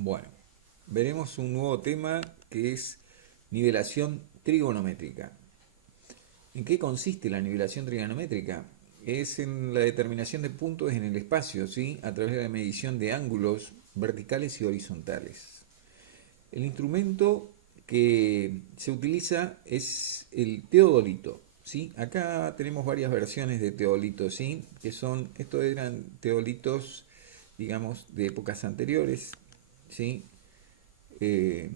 Bueno, veremos un nuevo tema que es nivelación trigonométrica. ¿En qué consiste la nivelación trigonométrica? Es en la determinación de puntos en el espacio, ¿sí? A través de la medición de ángulos verticales y horizontales. El instrumento que se utiliza es el teodolito, ¿sí? Acá tenemos varias versiones de teodolito, ¿sí? Estos eran teodolitos, digamos, de épocas anteriores, ¿sí? Eh,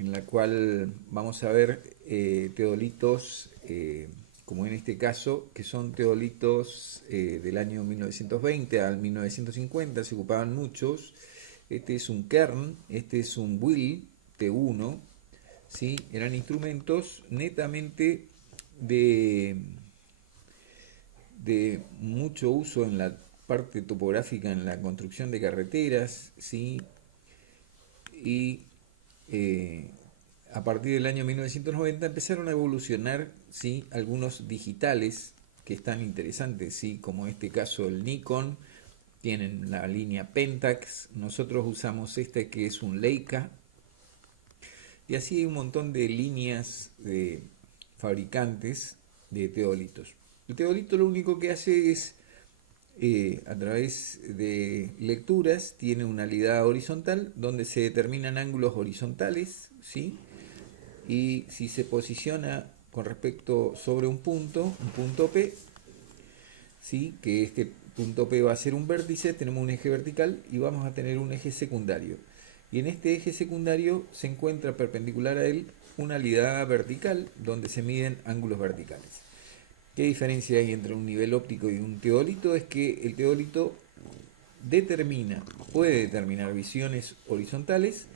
en la cual vamos a ver teodolitos, como en este caso, que son teodolitos del año 1920 al 1950, se ocupaban muchos. Este es un Kern, este es un Will T1, ¿sí? Eran instrumentos netamente de, de mucho uso en la parte topográfica, en la construcción de carreteras, ¿sí? Y eh, a partir del año 1990 empezaron a evolucionar, ¿sí? Algunos digitales que están interesantes, ¿sí? Como en este caso el Nikon, tienen la línea Pentax, nosotros usamos este que es un Leica, y así hay un montón de líneas de fabricantes de teodolitos. El teodolito lo único que hace es, a través de lecturas, tiene una alidad horizontal donde se determinan ángulos horizontales, ¿sí? Y si se posiciona con respecto sobre un punto P, ¿sí? Que este punto P va a ser un vértice, tenemos un eje vertical y vamos a tener un eje secundario. Y en este eje secundario se encuentra perpendicular a él una alidad vertical donde se miden ángulos verticales. ¿Qué diferencia hay entre un nivel óptico y un teodolito? Es que el teodolito puede determinar visiones horizontales.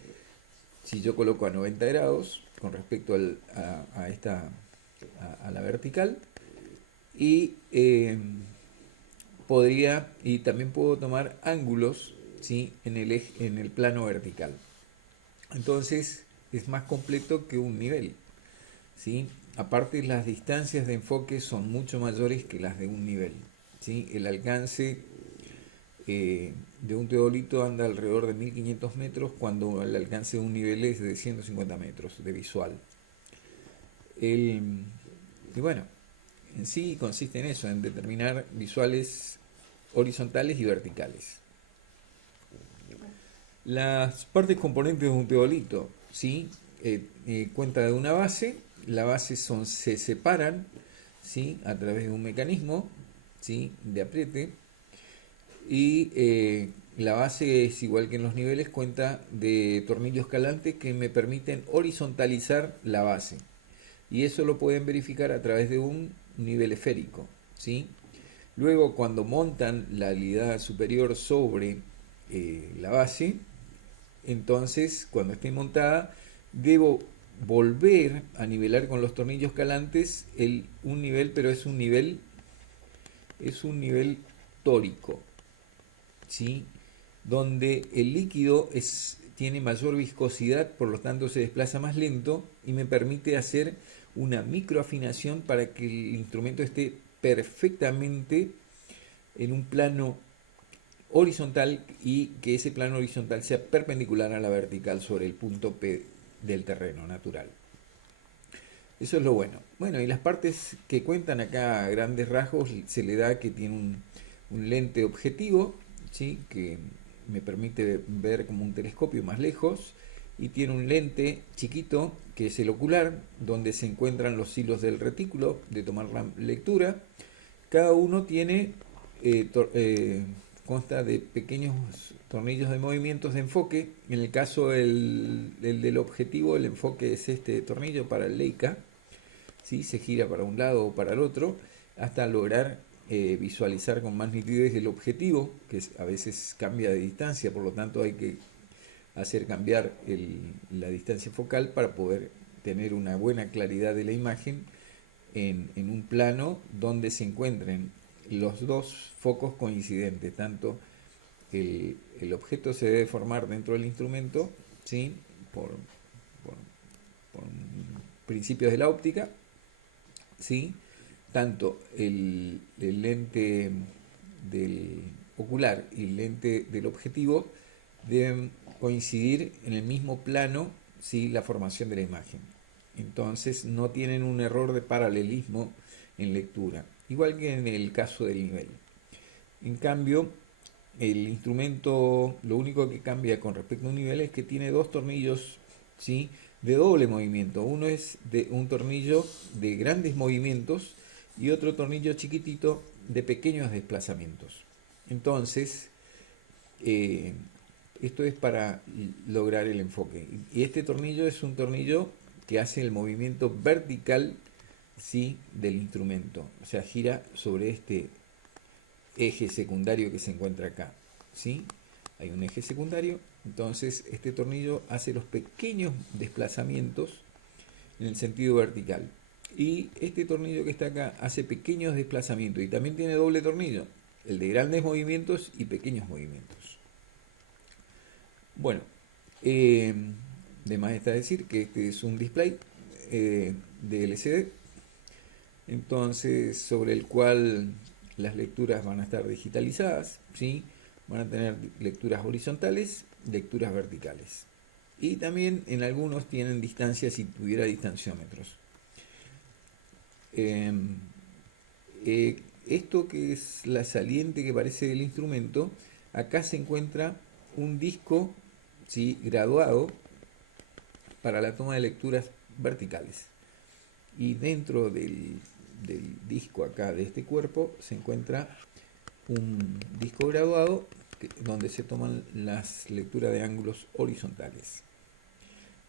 Si yo coloco a 90 grados con respecto a la vertical, y y también puedo tomar ángulos, ¿sí? En el plano vertical. Entonces es más completo que un nivel, ¿sí? Aparte, las distancias de enfoque son mucho mayores que las de un nivel, ¿sí? El alcance de un teodolito anda alrededor de 1500 metros, cuando el alcance de un nivel es de 150 metros de visual. El, y bueno, en sí consiste en eso, en determinar visuales horizontales y verticales. Las partes componentes de un teodolito, ¿sí? Cuenta de una base, la base se separan, ¿sí? A través de un mecanismo, ¿sí? De apriete, y la base es igual que en los niveles, cuenta de tornillos calantes que me permiten horizontalizar la base, y eso lo pueden verificar a través de un nivel esférico, ¿sí? Luego, cuando montan la alidad superior sobre la base, entonces cuando esté montada debo volver a nivelar con los tornillos calantes un nivel, pero es un nivel tórico, ¿sí? Donde el líquido tiene mayor viscosidad, por lo tanto se desplaza más lento y me permite hacer una microafinación para que el instrumento esté perfectamente en un plano horizontal y que ese plano horizontal sea perpendicular a la vertical sobre el punto P del terreno natural. Eso es lo bueno. Bueno, y las partes que cuentan acá a grandes rasgos se le da que tiene un lente objetivo, ¿sí? Que me permite ver como un telescopio más lejos, y tiene un lente chiquito que es el ocular, donde se encuentran los hilos del retículo de tomar la lectura. Cada uno tiene consta de pequeños tornillos de movimientos de enfoque. En el caso del objetivo, el enfoque es este tornillo para el Leica, ¿sí? Se gira para un lado o para el otro hasta lograr visualizar con más nitidez el objetivo, que a veces cambia de distancia, por lo tanto hay que hacer cambiar la distancia focal para poder tener una buena claridad de la imagen en un plano donde se encuentren los dos focos coincidentes. Tanto el objeto se debe formar dentro del instrumento, ¿sí? Por, por principios de la óptica, ¿sí? Tanto el lente del ocular y el lente del objetivo deben coincidir en el mismo plano, ¿sí?, la formación de la imagen. Entonces no tienen un error de paralelismo en lectura, igual que en el caso del nivel. En cambio, el instrumento, lo único que cambia con respecto a un nivel es que tiene dos tornillos, ¿sí?, de doble movimiento. Uno es de un tornillo de grandes movimientos y otro tornillo chiquitito de pequeños desplazamientos. Entonces, esto es para lograr el enfoque. Y este tornillo es un tornillo que hace el movimiento vertical, ¿sí?, del instrumento. O sea, gira sobre este eje secundario que se encuentra acá, ¿sí? Hay un eje secundario, entonces este tornillo hace los pequeños desplazamientos en el sentido vertical. Y este tornillo que está acá hace pequeños desplazamientos y también tiene doble tornillo, el de grandes movimientos y pequeños movimientos. Bueno, de más está decir que este es un display de LCD, entonces sobre el cual las lecturas van a estar digitalizadas, ¿sí? Van a tener lecturas horizontales, lecturas verticales. Y también en algunos tienen distancias si tuviera distanciómetros. Esto que es la saliente que parece del instrumento, acá se encuentra un disco, ¿sí?, graduado para la toma de lecturas verticales. Y dentro del disco acá de este cuerpo se encuentra un disco graduado donde se toman las lecturas de ángulos horizontales.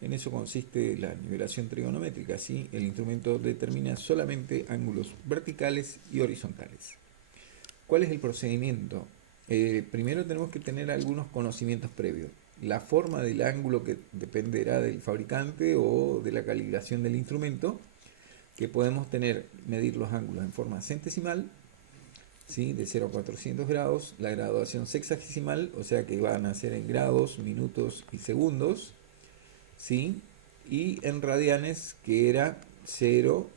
En eso consiste la nivelación trigonométrica, ¿sí? El instrumento determina solamente ángulos verticales y horizontales. ¿Cuál es el procedimiento? Primero tenemos que tener algunos conocimientos previos. La forma del ángulo, que dependerá del fabricante o de la calibración del instrumento, que podemos medir los ángulos en forma centesimal, ¿sí?, de 0 a 400 grados, la graduación sexagesimal, o sea que van a ser en grados, minutos y segundos, ¿sí?, y en radianes, que era 0,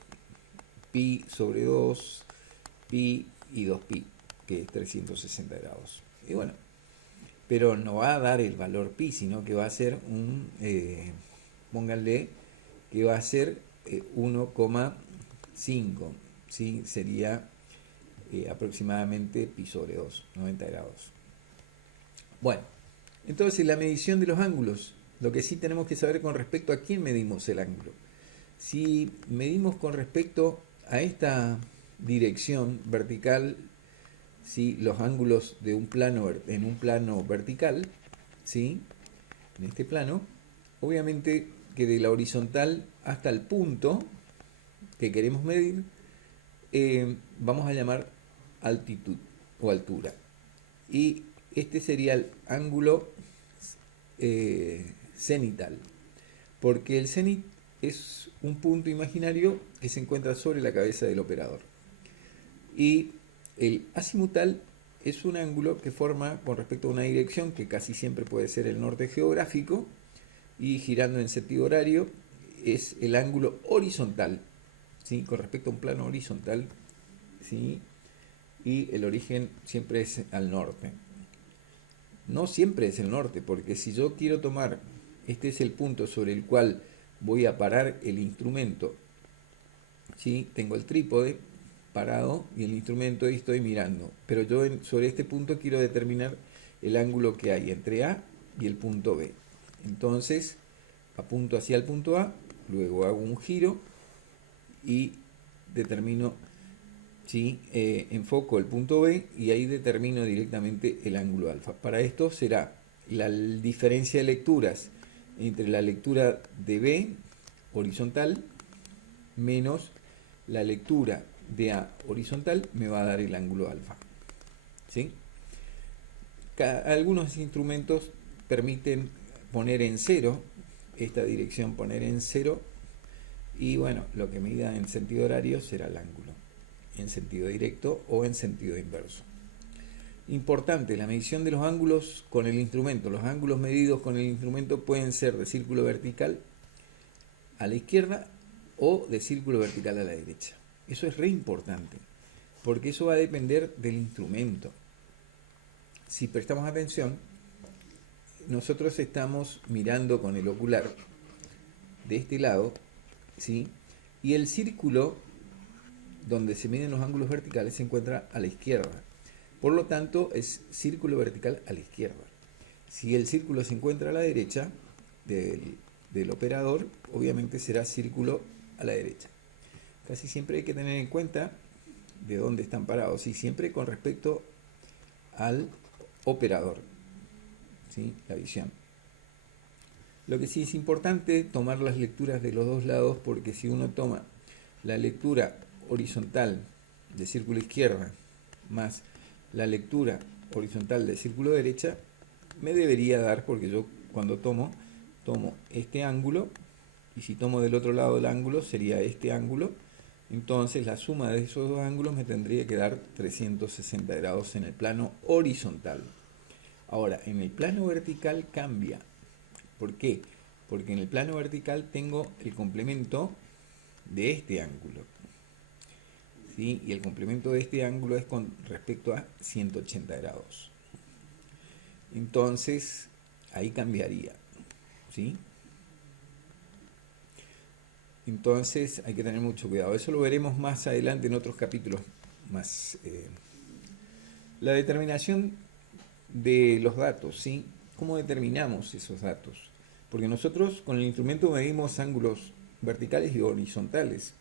pi sobre 2, pi y 2pi, que es 360 grados. Y bueno, pero no va a dar el valor pi, sino que va a ser pónganle que va a ser 1,5, ¿sí? Sería aproximadamente pi sobre 2, 90 grados. Bueno, entonces la medición de los ángulos, lo que sí tenemos que saber con respecto a quién medimos el ángulo. Si medimos con respecto a esta dirección vertical, ¿sí?, los ángulos de un plano en un plano vertical, ¿sí?, en este plano, obviamente que de la horizontal hasta el punto que queremos medir, vamos a llamar altitud o altura. Y este sería el ángulo cenital, porque el cenit es un punto imaginario que se encuentra sobre la cabeza del operador. Y el azimutal es un ángulo que forma con respecto a una dirección que casi siempre puede ser el norte geográfico, y girando en sentido horario es el ángulo horizontal, ¿sí?, con respecto a un plano horizontal, ¿sí?, y el origen siempre es al norte. No siempre es el norte, porque si yo quiero tomar, este es el punto sobre el cual voy a parar el instrumento, ¿sí?, tengo el trípode parado y el instrumento y estoy mirando, pero yo sobre este punto quiero determinar el ángulo que hay entre A y el punto B. Entonces apunto hacia el punto A, luego hago un giro y determino, ¿sí?, enfoco el punto B y ahí determino directamente el ángulo alfa. Para esto será la diferencia de lecturas entre la lectura de B horizontal menos la lectura de A horizontal, me va a dar el ángulo alfa, ¿sí? Algunos instrumentos permiten poner en cero esta dirección, poner en cero, y bueno, lo que mida en sentido horario será el ángulo, en sentido directo o en sentido inverso. Importante, la medición de los ángulos con el instrumento. Los ángulos medidos con el instrumento pueden ser de círculo vertical a la izquierda o de círculo vertical a la derecha. Eso es re importante, porque eso va a depender del instrumento. Si prestamos atención, nosotros estamos mirando con el ocular de este lado, ¿sí? Y el círculo donde se miden los ángulos verticales se encuentra a la izquierda. Por lo tanto, es círculo vertical a la izquierda. Si el círculo se encuentra a la derecha del operador, obviamente será círculo a la derecha. Casi siempre hay que tener en cuenta de dónde están parados, y siempre con respecto al operador, ¿sí? La visión. Lo que sí es importante tomar las lecturas de los dos lados, porque si uno toma la lectura horizontal de círculo izquierda más la lectura horizontal de círculo derecha, me debería dar, porque yo cuando tomo este ángulo, y si tomo del otro lado el ángulo sería este ángulo, entonces la suma de esos dos ángulos me tendría que dar 360 grados en el plano horizontal. Ahora, en el plano vertical cambia. ¿Por qué? Porque en el plano vertical tengo el complemento de este ángulo, ¿sí? Y el complemento de este ángulo es con respecto a 180 grados. Entonces, ahí cambiaría, ¿sí? Entonces hay que tener mucho cuidado. Eso lo veremos más adelante en otros capítulos más. La determinación de los datos, ¿sí? ¿Cómo determinamos esos datos? Porque nosotros con el instrumento medimos ángulos verticales y horizontales.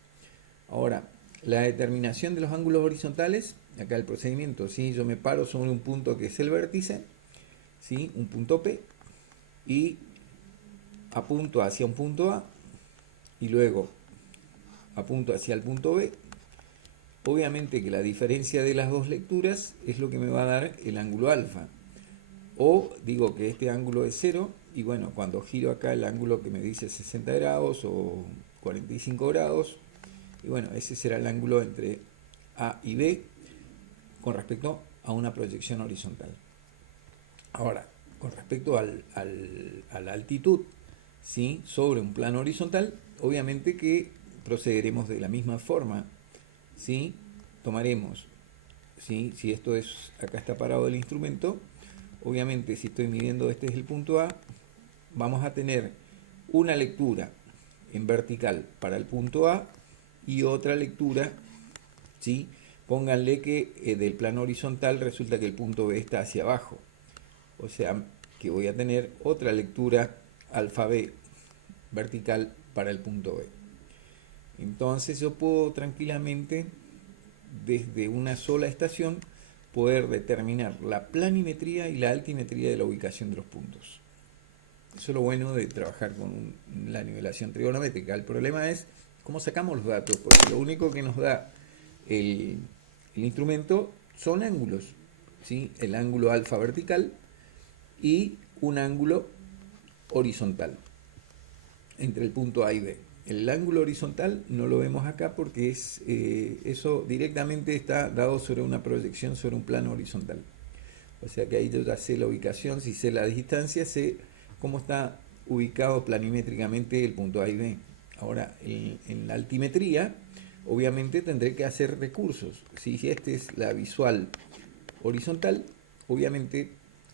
Ahora, la determinación de los ángulos horizontales, acá el procedimiento, ¿sí? Yo me paro sobre un punto que es el vértice, ¿sí? Un punto P, y apunto hacia un punto A, y luego apunto hacia el punto B. Obviamente que la diferencia de las dos lecturas es lo que me va a dar el ángulo alfa. O digo que este ángulo es 0, y bueno, cuando giro acá el ángulo que me dice 60 grados o 45 grados, y bueno, ese será el ángulo entre A y B con respecto a una proyección horizontal. Ahora, con respecto a la altitud, ¿sí? Sobre un plano horizontal, obviamente que procederemos de la misma forma, ¿sí? Tomaremos, ¿sí? Si esto es, acá está parado el instrumento, obviamente si estoy midiendo este es el punto A, vamos a tener una lectura en vertical para el punto A y otra lectura, ¿sí? Pónganle que del plano horizontal resulta que el punto B está hacia abajo, o sea que voy a tener otra lectura alfa B vertical para el punto B. Entonces yo puedo tranquilamente desde una sola estación poder determinar la planimetría y la altimetría de la ubicación de los puntos. Eso es lo bueno de trabajar con la nivelación trigonométrica. El problema es cómo sacamos los datos, porque lo único que nos da el instrumento son ángulos, ¿sí? El ángulo alfa vertical y un ángulo horizontal entre el punto A y B. El ángulo horizontal no lo vemos acá porque eso directamente está dado sobre una proyección sobre un plano horizontal. O sea que ahí yo ya sé la ubicación, si sé la distancia, sé cómo está ubicado planimétricamente el punto A y B. Ahora, en la altimetría, obviamente tendré que hacer recursos. Si esta es la visual horizontal, obviamente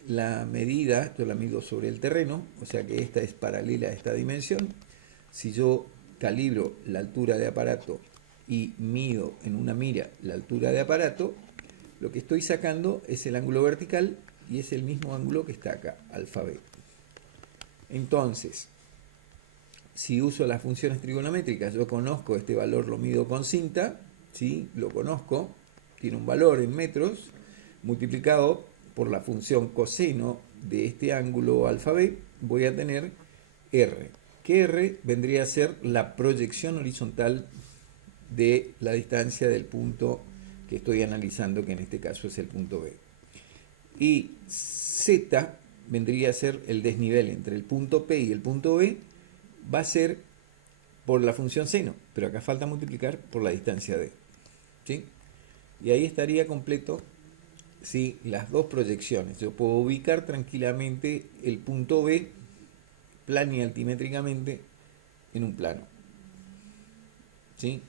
la medida yo la mido sobre el terreno, o sea que esta es paralela a esta dimensión. Si yo calibro la altura de aparato y mido en una mira la altura de aparato, lo que estoy sacando es el ángulo vertical y es el mismo ángulo que está acá, alfa B. Entonces, si uso las funciones trigonométricas, yo conozco este valor, lo mido con cinta, ¿sí? Lo conozco, tiene un valor en metros, multiplicado por la función coseno de este ángulo alfa B, voy a tener R. Que R vendría a ser la proyección horizontal de la distancia del punto que estoy analizando, que en este caso es el punto B. Y Z vendría a ser el desnivel entre el punto P y el punto B, va a ser por la función seno, pero acá falta multiplicar por la distancia D, ¿sí? Y ahí estaría completo, ¿sí? Las dos proyecciones. Yo puedo ubicar tranquilamente el punto B plano y altimétricamente en un plano, ¿sí?